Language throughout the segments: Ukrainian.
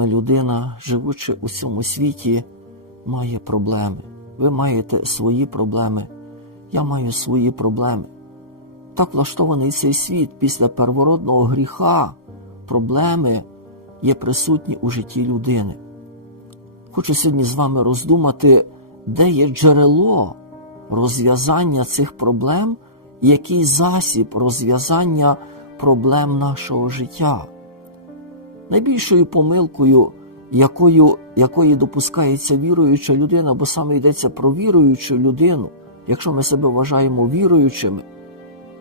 Кожна людина, живучи у цьому світі, має проблеми. Ви маєте свої проблеми, я маю свої проблеми. Так влаштований цей світ після первородного гріха, проблеми є присутні у житті людини. Хочу сьогодні з вами роздумати, де є джерело розв'язання цих проблем, який засіб розв'язання проблем нашого життя. Найбільшою помилкою, якою, якої допускається віруюча людина, бо саме йдеться про віруючу людину, якщо ми себе вважаємо віруючими,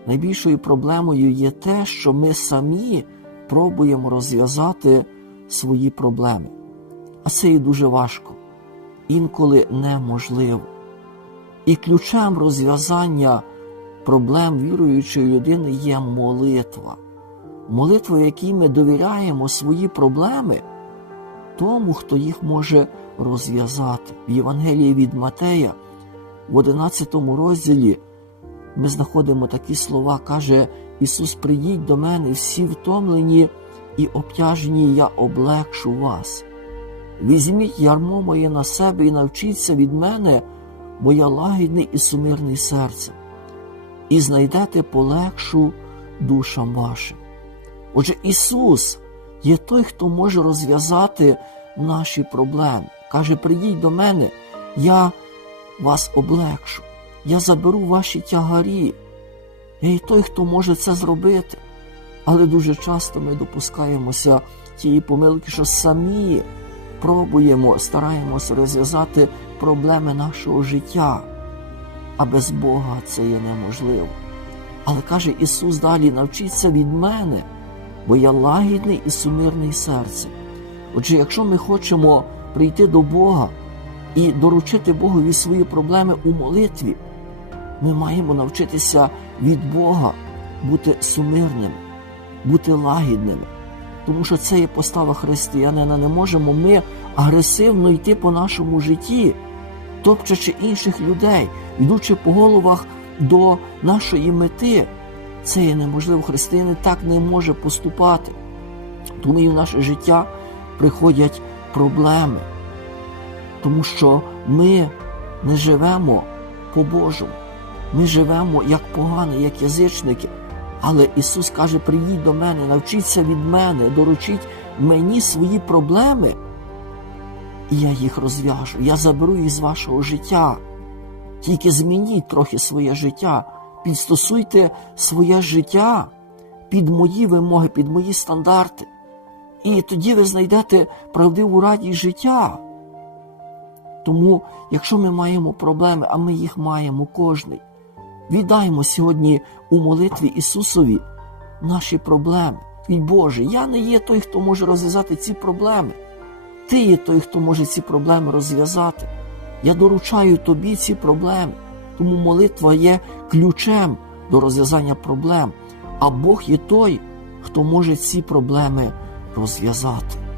найбільшою проблемою є те, що ми самі пробуємо розв'язати свої проблеми. А це і дуже важко, інколи неможливо. І ключем розв'язання проблем віруючої людини є молитва. Молитва, якій ми довіряємо свої проблеми тому, хто їх може розв'язати. В Євангелії від Матея в 11 розділі ми знаходимо такі слова, каже Ісус: Придіть до мене всі втомлені і обтяжені, я облегшу вас. Візьміть ярмо моє на себе і навчіться від мене, бо я лагідний і сумирний серцем, і знайдете полегшу душам вашим. Отже, Ісус є той, хто може розв'язати наші проблеми. Каже: прийдіть до мене, я вас облегшу, я заберу ваші тягарі. Я є той, хто може це зробити. Але дуже часто ми допускаємося тієї помилки, що самі пробуємо, стараємося розв'язати проблеми нашого життя, а без Бога це є неможливо. Але каже Ісус далі: навчіться від мене, бо я лагідний і сумирний серцем. Отже, якщо ми хочемо прийти до Бога і доручити Богові свої проблеми у молитві, ми маємо навчитися від Бога бути сумирними, бути лагідними. Тому що це є постава християнина. Не можемо ми агресивно йти по нашому житті, топчачи інших людей, йдучи по головах до нашої мети. Це є неможливо. Християнин так не може поступати. Тому і в наше життя приходять проблеми, тому що ми не живемо по-божому. Ми живемо як погані, як язичники. Але Ісус каже: прийдіть до мене, навчіться від мене, доручіть мені свої проблеми, і я їх розв'яжу. Я заберу їх з вашого життя. Тільки змініть трохи своє життя, підстосуйте своє життя під мої вимоги, під мої стандарти. І тоді ви знайдете правдиву радість життя. Тому, якщо ми маємо проблеми, а ми їх маємо кожний, віддаймо сьогодні у молитві Ісусові наші проблеми. Від Боже, я не є той, хто може розв'язати ці проблеми. Ти є той, хто може ці проблеми розв'язати. Я доручаю тобі ці проблеми. Тому молитва є ключем до розв'язання проблем. А Бог є той, хто може ці проблеми розв'язати.